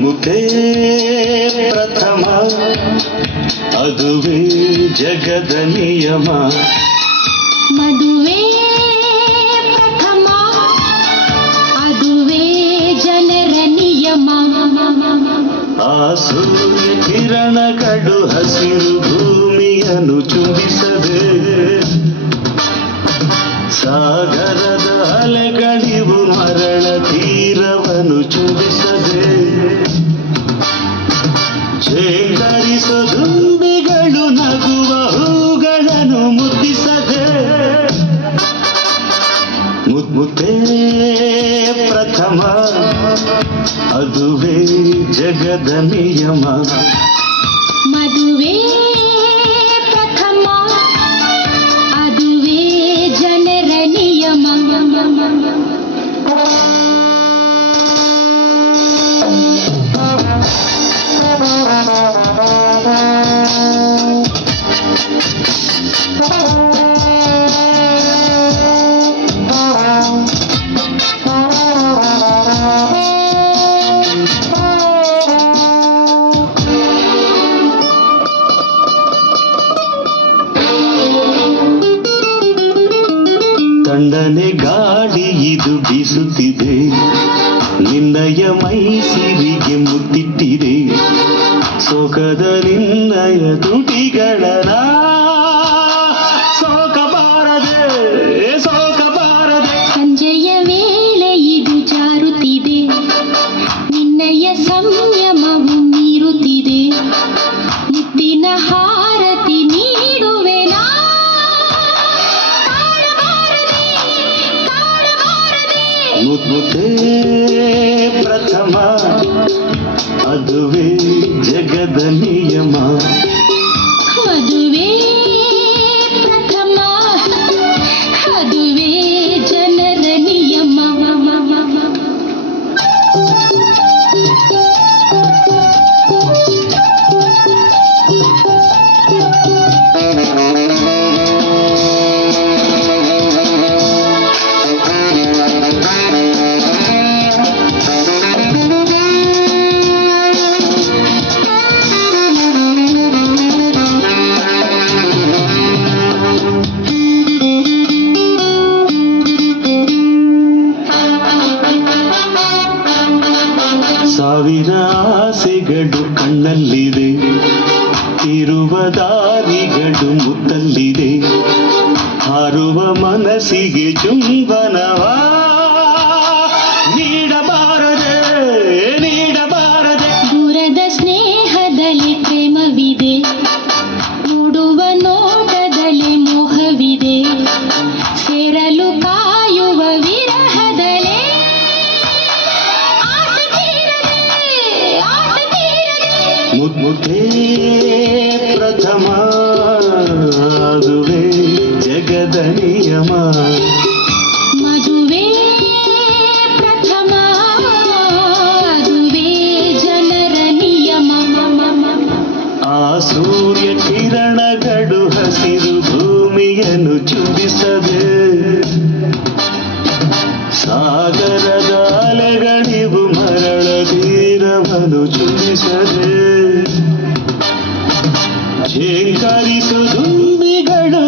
ಮುದ್ದೆ ಪ್ರಥಮ ಅದುವೇ ಜಗದ ನಿಯಮ ಮದುವೆ ಪ್ರಥಮ ಅದುವೇ ಜನರ ನಿಯಮ ಆ ಸೂರ್ಯ ಕಿರಣಗಳು ಹಸಿರು ಭೂಮಿಯನ್ನು ಚುಂಬಿಸದೆ ಸಾಗರದ ಅಲೆಗಳಿವು ಮರಳ ತೀರವನ್ನು ಚುಂಬಿಸದೆ ಚೇತರಿಸೋ ದುಂಬಿಗಳು ನಗುವ ಹೂಗಳನ್ನು ಮುದ್ದಿಸದೆ ಮುದ್- ಮುದ್ದೇ ಪ್ರಥಮ ಅದುವೇ ಜಗದ ನಿಯಮ. ಮದುವೆ ತಣ್ಣನೆ ಗಾಡಿ ಇದು ಬೀಸುತ್ತಿದೆ. ನಿನ್ನಯ ಮೈಸಿರಿಗೆ ಮುತ್ತಿಟ್ಟಿದೆ. ಸೋಕದ ನಿನ್ನಯ ತುಟಿಗಳ ಸೋಕಬಾರದೆ ಸೋಕಬಾರದೆ ಸಂಜೆಯ ವೇಳೆ ಇದು ಜಾರುತ್ತಿದೆ. ನಿನ್ನಯ ಸಂಯಮವು ಮೀರುತ್ತಿದೆ. ಮುತ್ತಿನ రాజువే జగదనియమా ಸಾವಿರ ಆಸೆಗಳು ಕಣ್ಣಲ್ಲಿದೆ. ಇರುವ ದಾರಿಗಳು ಮುತ್ತಲ್ಲಿದೆ. ಹಾರುವ ಮನಸ್ಸಿಗೆ ಚುಂಬನವ ముద్దే ప్రథమాదువే జగదనియమా మధువే ప్రథమాదువే జనరనియమ ఆ సూర్య కిరణగడు ಹಸಿರು ಭೂಮಿಯನ್ನು ಚುಂಬಿಸದೆ ಸಾಗರದ ಅಲೆಗಳಿವು ಮರಳ ತೀರವನ್ನು ಚುಂಬಿಸದೆ ಛೇಕರಿಸುದುಂಬಿಗಳು